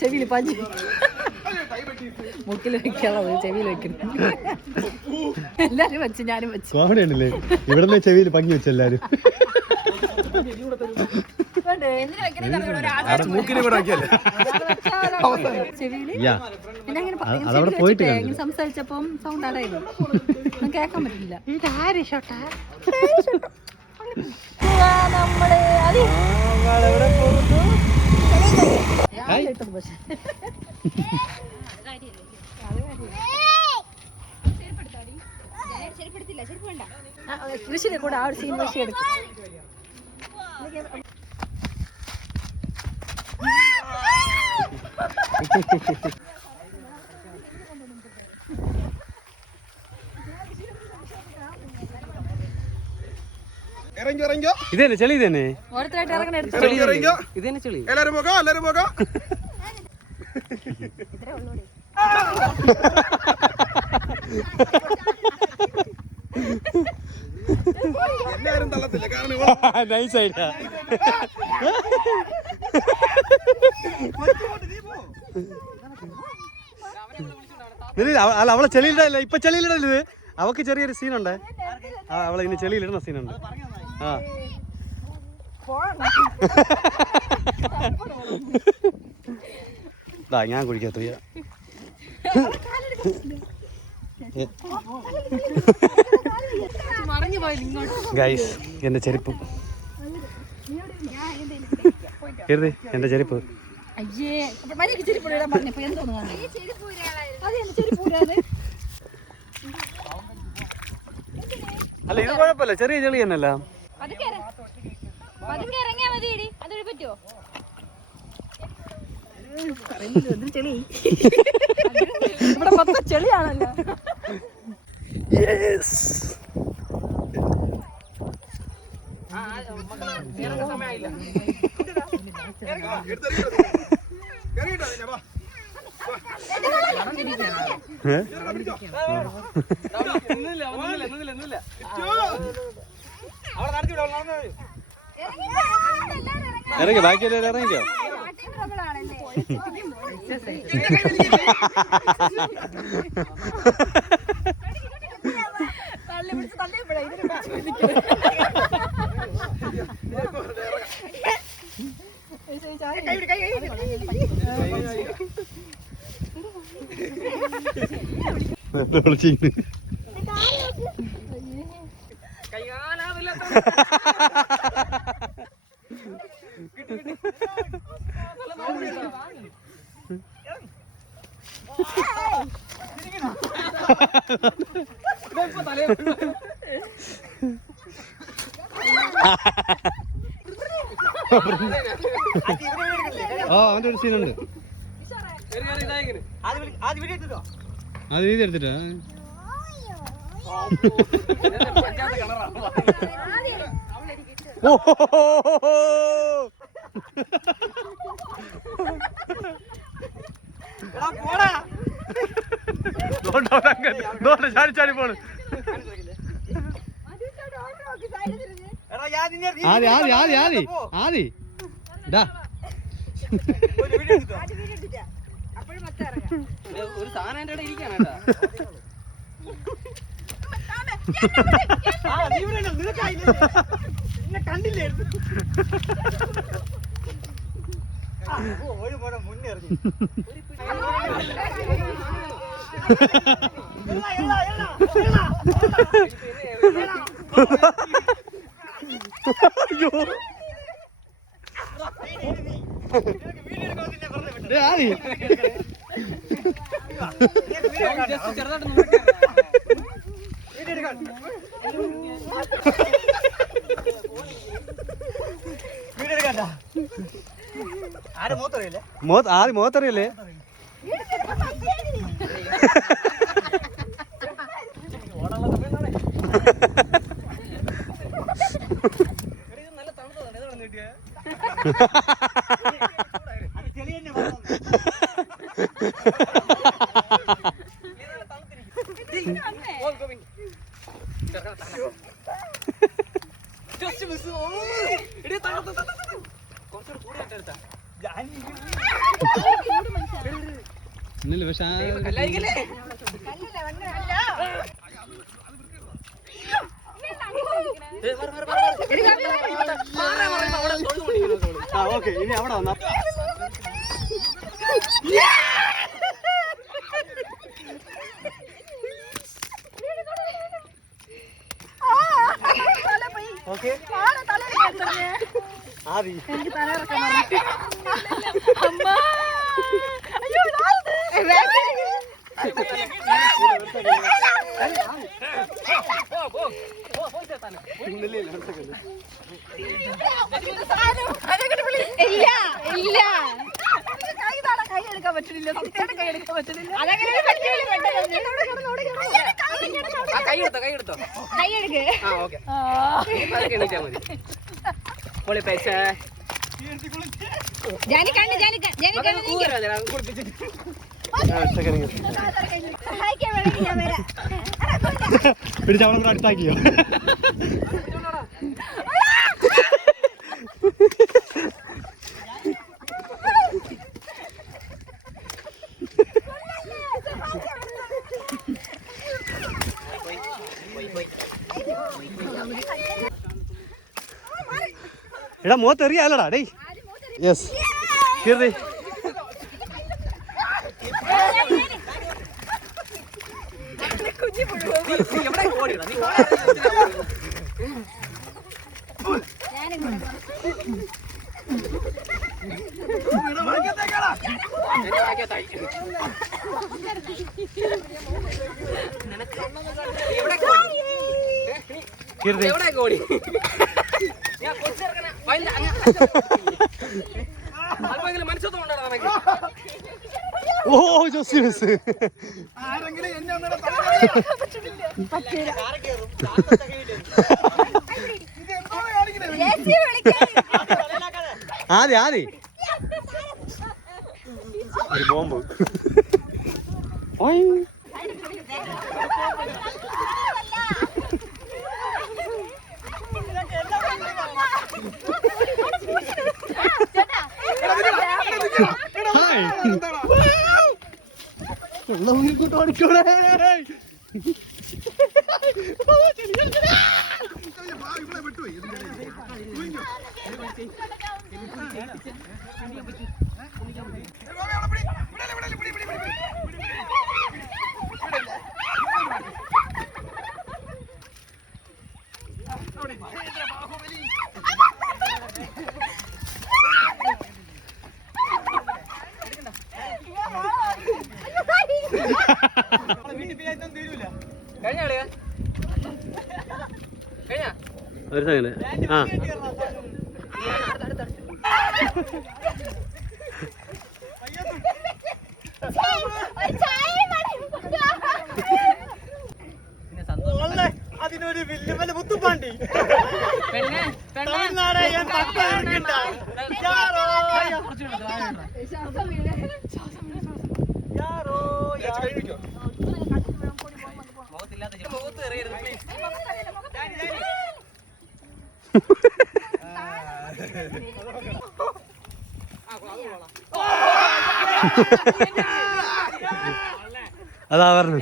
ചെവിയിൽ പഞ്ച് മുക്കിൽ വെക്കാനുള്ളത് ചെവിയിൽ വെക്കുന്നു. എല്ലാരും വെച്ച് ഞാനും വെച്ചു. കോമഡിയാണല്ലേ ഇവിടെ ചെവിയിൽ പങ്കി വെച്ച എല്ലാരും. അതവിടെ പോയിട്ട് സംസാരിച്ചപ്പം സൗണ്ട് അടയുന്നു, കേൾക്കാൻ പറ്റില്ല. നമ്മള് കൃഷിയുടെ കൂടെ ആ ഒരു സീൻ കൃഷി എടുക്കും. ഇതന്നെ ചെളി തന്നെ ഓരോരുത്തരായിട്ട് ഇറങ്ങണ ഇതന്നെ ചെളി. എല്ലാരും പോകാം, എല്ലാരും പോകാം. എല്ലാരും തള്ളത്തില്ല, കാരണം നൈസായിട്ടാ. അല്ല അവളെ ചെളിയിലിടല്ല, ഇപ്പൊ ചെളിയിലിടരുത്. അവക്ക് ചെറിയൊരു സീനുണ്ട്. അവളെ ഇനി ചെളിയിലിടുന്ന സീനുണ്ട്. ആ ഞാൻ കുടിക്കാത്ത ഗൈസ് എന്റെ ചെരുപ്പ് കരുതി, എന്റെ ചെരുപ്പ്. അല്ല ഇത് കുഴപ്പമില്ല, ചെറിയ ചെളി തന്നെയല്ല. ചെളിയാണല്ലോ. ഇറങ്ങി ബാക്കിയെല്ലാം ഇറങ്ങിക്കോ. അവന്റെ ഒരു സീനുണ്ട്. അത് വീതി എടുത്തിട്ടാ ചാടി പോണ്. ആദി ആദി ആദി ആദി ആദി ഇതാ ഒരു സാധനം എന്റെ ഇവിടെ ഇരിക്കാനാ. കണ്ടില്ലേ ആദ്യം മോത്തറിയല്ലേ? ഇന്നില്ല പക്ഷെ ഓക്കെ ഇനി അവിടെ വന്നാ ഓക്കെ ആദി എനിക്ക് തലയിറക്കാൻ കൈ എടുക്കാൻ പറ്റില്ല കൈ എടുക്കാൻ പറ്റില്ല കൈ എടുത്തോ പിടിച്ച് അവളെ കൂടെ അടുത്താക്കിയോ എടാ മുഖത്ത് എറിയാലടാ ഡേയ് യെസ് കീർത്തി കീർത്തി ഓ ജോസിയസ് ആദ്യ ആദ്യ ഒരു ബോംബ് ഓടിക്കോടെ ഒരു സെക്കൻഡ് ആ അതിനൊരു വില്ലുമല മുത്തുപ്പാണ്ടി അതാ പറഞ്ഞു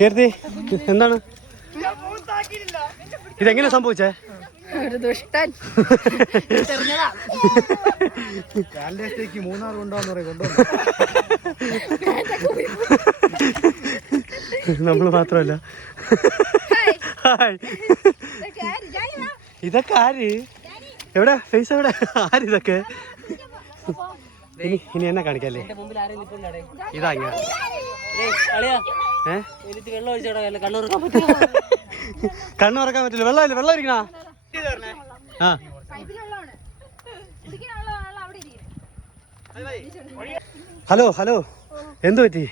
കീർത്തി എന്താണ് ഇതെങ്ങനെ സംഭവിച്ചേ? ഒരു ദുഷ്ടൻ മൂന്നാർ കൊണ്ടുവന്ന് പറയും നമ്മള് മാത്രമല്ല. ഇതൊക്കെ ആര്? എവിടെ ഫേസ് എവിടെ? ആരിതൊക്കെ? ഇനി എന്നെ കാണിക്കല്ലേ? ഇതാ കണ്ണു തുറക്കാൻ പറ്റില്ല. വെള്ളം ഇരിക്കണ. ആ ഹലോ ഹലോ എന്തു പറ്റി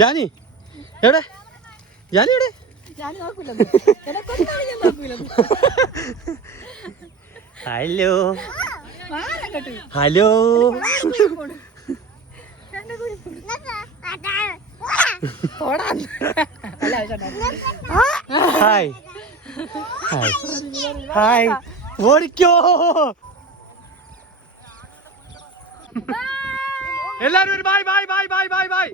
ജാനി എവിടെ ജാനി എവിടെ hello hello hi hi hi ഓടിക്കോ എല്ലാരും bye bye bye bye bye bye